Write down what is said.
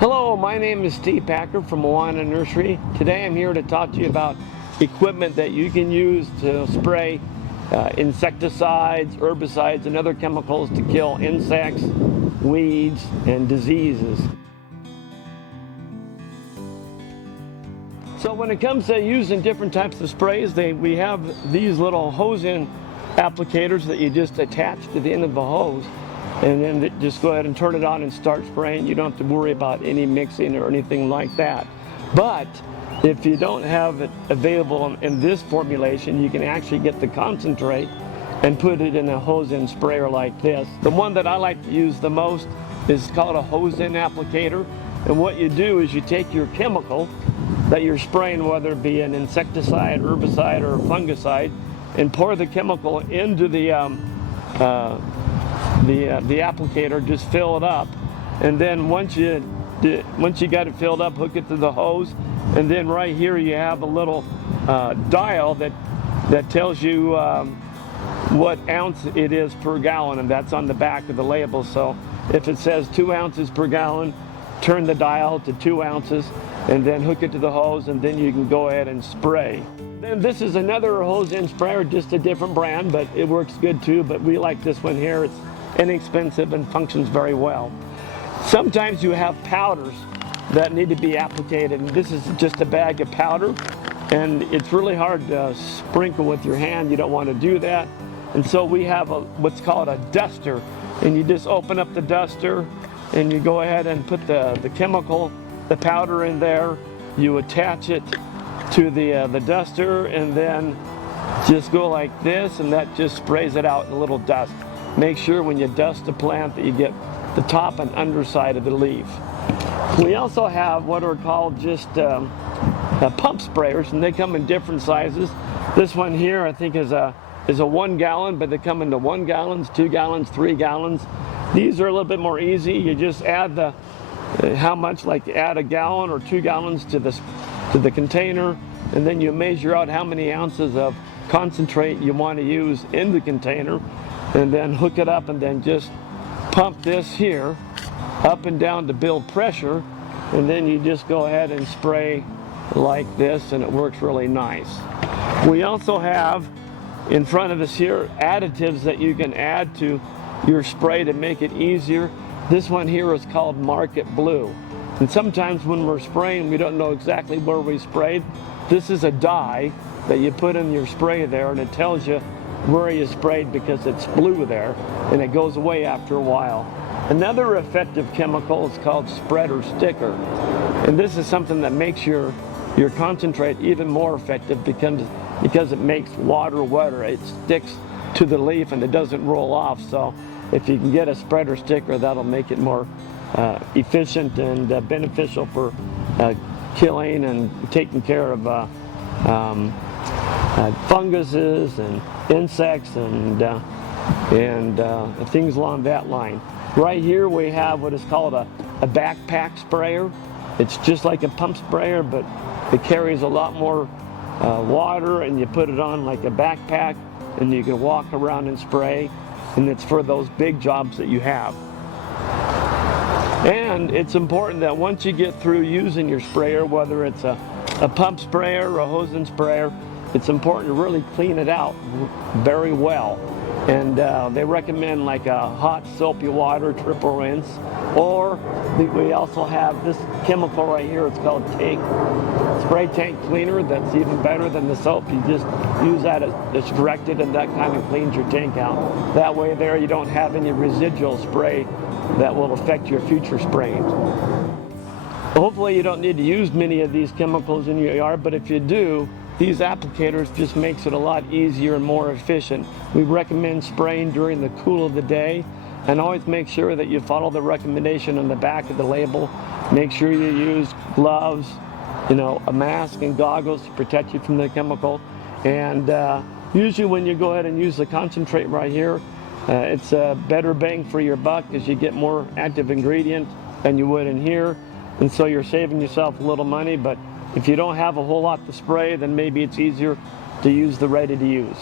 Hello, my name is Steve Packer from Moana Nursery. Today I'm here to talk to you about equipment that you can use to spray insecticides, herbicides, and other chemicals to kill insects, weeds, and diseases. So when it comes to using different types of sprays, we have these little hose-in applicators that you just attach to the end of the hose, and then just go ahead and turn it on and start spraying. You don't have to worry about any mixing or anything like that. But if you don't have it available in this formulation, you can actually get the concentrate and put it in a hose-in sprayer like this. The one that I like to use the most is called a hose-in applicator. And what you do is you take your chemical that you're spraying, whether it be an insecticide, herbicide, or fungicide, and pour the chemical into the applicator. Just fill it up, and then once you got it filled up, hook it to the hose, and then right here you have a little dial that tells you what ounce it is per gallon, and that's on the back of the label. So if it says 2 ounces per gallon, turn the dial to 2 ounces and then hook it to the hose, and then you can go ahead and spray. Then this is another hose-in sprayer, just a different brand, but it works good too. But we like this one here. It's inexpensive and functions very well. Sometimes you have powders that need to be applicated, and this is just a bag of powder, and it's really hard to sprinkle with your hand. You don't want to do that, and so we have what's called a duster, and you just open up the duster and you go ahead and put the chemical, the powder, in there. You attach it to the duster, and then just go like this, and that just sprays it out in a little dust. Make sure when you dust the plant that you get the top and underside of the leaf. We also have what are called just pump sprayers, and they come in different sizes. This one here I think is a 1 gallon, but they come into 1 gallons, 2 gallons, 3 gallons. These are a little bit more easy. You just add add a gallon or 2 gallons to the container, and then you measure out how many ounces of concentrate you want to use in the container, and then hook it up, and then just pump this here up and down to build pressure, and then you just go ahead and spray like this, and it works really nice. We also have in front of us here additives that you can add to your spray to make it easier. This one here is called Market Blue, and sometimes when we're spraying we don't know exactly where we sprayed. This is a dye that you put in your spray there, and it tells you where you sprayed because it's blue there, and it goes away after a while. Another effective chemical is called spreader sticker, and this is something that makes your concentrate even more effective because it makes water wetter. It sticks to the leaf and it doesn't roll off. So if you can get a spreader sticker, that'll make it more efficient and beneficial for killing and taking care of funguses and insects and things along that line. Right here we have what is called a backpack sprayer. It's just like a pump sprayer, but it carries a lot more water, and you put it on like a backpack, and you can walk around and spray, and it's for those big jobs that you have. And it's important that once you get through using your sprayer, whether it's a pump sprayer or a hose-in sprayer, it's important to really clean it out very well. And they recommend like a hot soapy water triple rinse, or we also have this chemical right here. It's called spray tank cleaner. That's even better than the soap. You just use that as directed, and that kind of cleans your tank out. That way there you don't have any residual spray that will affect your future spraying. Hopefully you don't need to use many of these chemicals in your yard, but if you do, these applicators just makes it a lot easier and more efficient. We recommend spraying during the cool of the day, and always make sure that you follow the recommendation on the back of the label. Make sure you use gloves, a mask and goggles to protect you from the chemical. And usually when you go ahead and use the concentrate right here, it's a better bang for your buck as you get more active ingredient than you would in here. And so you're saving yourself a little money, but if you don't have a whole lot to spray, then maybe it's easier to use the ready to use.